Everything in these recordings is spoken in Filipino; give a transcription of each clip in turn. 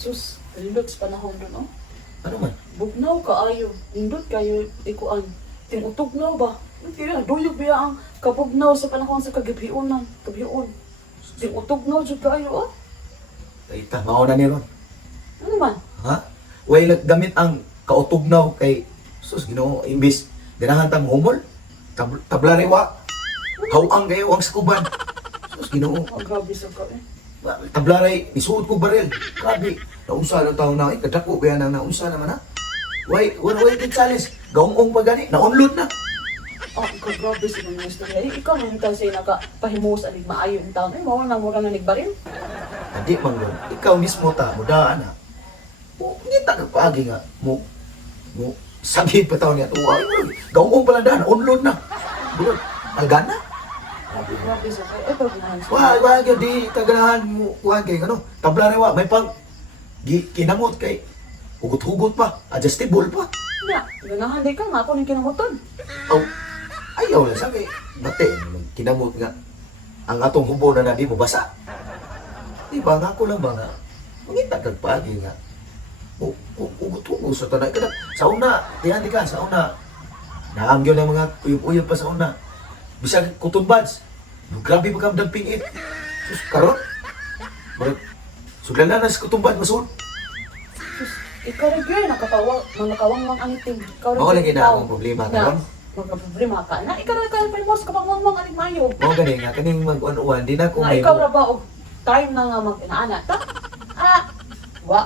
Sus, nindot sa panahon doon, oh. Ano man? Bugnaw kaayo. Nindot kayo ikuan. Tinutugnaw ba? Hindi na, duyog biya ang kabugnaw sa panahon sa kagabiunan. Kabiun. Tinutugnaw dyan kayo, oh. Ita, mauna ni ron. Ano man? Ha? Way gamit ang kautugnaw kay sus Ginoo imbis ganahan ta humol. Tablarewa. Hawang kayo ang skuban. Sus Ginoo. Oh, grabe sa ka, eh. Tablaray isuot ko baril. Grabe. Naunsa ng taon na kadako kaya nang naunsa naman ha. Way din challenge. Gaong pa gani, naunlot na. Ah, grabe sa mga istorya. Eh, ikaw na yung tansay nakapahimus anig maayo yung taon. Eh, mawala na mura na nagbaril. Adi manggod. Ikaw mismo ta mudaan na. O ngita ka paagi nga mo sagip pa taon niya. Uy, gaong pala daan, naunlot na. Bulod, algana. Grabe sa ka. Eh, pag nahan sa Wag di kaganahan mo kuan kay ano, tabla rewa may pag kinamot kay hugot-hugot pa, adjustable pa. Ya, ganahan di ka nga ako ng kinamuton. Oh, ayaw lang sabi, bate kinamot nga ang atong hubo na di mo basa. Di ba nga ko lang ba nga mangita kag pagi nga. Hugot-hugot sa tanay kada sa una, diyan di ka sa una. Naangyo ng mga uyab-uyab pa sa una. Bisag cotton buds. Grabe pa kam pingit. Sus karon. Barat suglan na sa cotton bud masul. Sus, ikaw rin yun, nakawang mang aniting. Ikaw rin Mao lagi na ikaw. akong problema Na, karon. magka-problema ka na. Ikaw rin ka rin mo sa kapangwang anig mayo. Mao gani nga kaning mag-uwan di na ko Na may ikaw ra ba og time na nga mag-inaana ta? Ah, wa.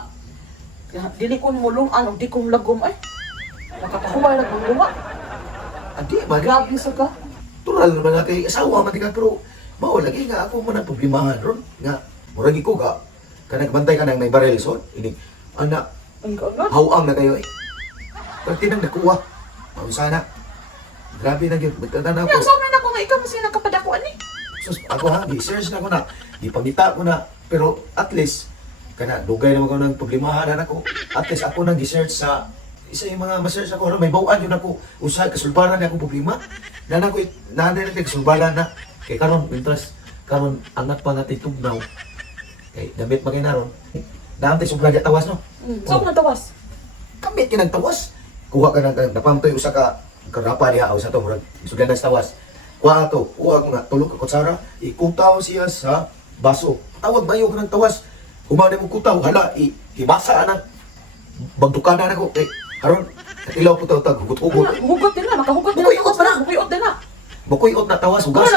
Dili ko mulungan og di ko lagom ay. Nakakahuway lang ang luwa. adi ba Grabe sa ka. tural naman nga kay asawa man ka pero mao lagi nga ako man ang problemahan ron nga murag ko ka kanang bantay ka nang may barel so ini ana Ang kaunod. hawang na kayo eh. Pati nang nakuha. Mao sana. Grabe na gyud magtatanaw ko. Yang sabi na ko nga ikaw kasi nakapadakuan ni. Sus, ako ha, di-search na ko na, di-pangita ko na, pero at least, kana, dugay naman ko ng problemahan na ako. At least ako nang gi-search sa, isa yung mga ma-search ako, may bawaan yun ako, usay, kasulbaran na akong problema. Na ako, nanay natin, kasulbaran na. Kay karon interest, karon anak pa natin tugnaw. Kay, damit magay na ron. Naantay sumpla niya tawas, no? So na tawas. Kamit kinagtawas. Kuha ka ng, napamtoy usa ka, karapa niya, sa to, murag, suglan na sa tawas. Kuha to, kuha ko nga, tulog ka kutsara, ikutaw siya sa baso. Tawag bayo ka ng tawas. Humana mo kutaw, hala, ibasa na. Bagdukan na ako. Eh, karon, katilaw po tawag, hugot-hugot. Hugot din na, makahugot din Bukuyot na. pa na. Bukuyot din na. Bukuyot na tawas, hugas.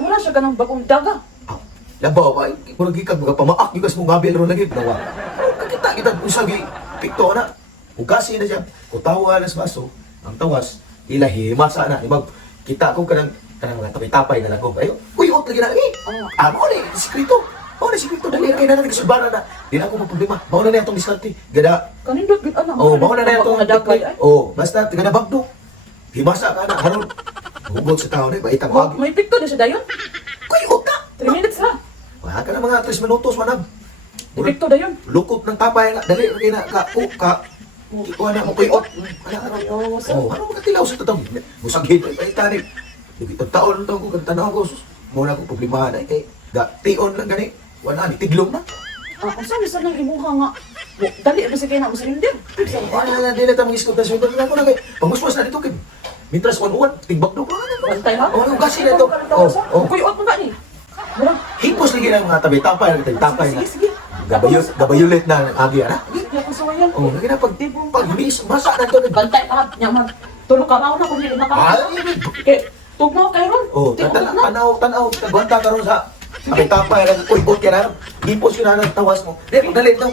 Mura siya ka ng bagong daga. Ah, labaw ba, murag ikag mga pamaak, yugas mong gabi ron lagi, nawa. Kakita kita, usagi, pikto na. Hugasin na siya, kutawa na sa baso, ang tawas, ilahimasa na. Ibang, kita ko kanang mga tapay-tapay na lagom. Ayo, kuyot lagi na, mo ni, sikrito. Mo ni, sikrito, dali na kayo na nagkasubara na. Di na ako magproblema. Mo na itong diskarte. Gada, Kanindot gid ana. mo na itong dagay ay. basta, gada bagdo. Himasa ka na, haron. Hugot sa tao na, baitang wag. May pikto din siya dayon. Kuyot na. 3 minutes ha. Wala ka na mga 3 minutos, manab. May pikto dayon. Lukot ng tapay na, dali lagi na, ikuha na, mukuyot. Oh, Ano magkatilaw sa tatang? Musaghin pa itanig. Taon lang ko, tanaw ko, muna ko problemahan ay kay tion lang gani. Wala ni tiglom na. Ang sabi sa nang imuha nga. Dali ba sa kaya na usalindir? Wala na din na tamang iskot na siya. Wala ko na kay panguswas na dito kay. Mintras uwan, tigbak daw ko na. Bantay ha? Oh, kasi na to. Kuyot mo ba ni? Murag. Hipos lagi ng mga tapay na. Sige, sige. Gabayulit na ang agi na. Hindi ako sawayan. Oh, lagi na pag hinis, masa na to. Bantay ha. Nyaman. Tulog ka mauna kung hindi na ka. Kaya, tugnaw kayo ron. Oh, tanaw, tagwanta ka ron sa tapay na. Uy, bot ka na. Hipos yun na tawas mo. Dahil, magalit daw.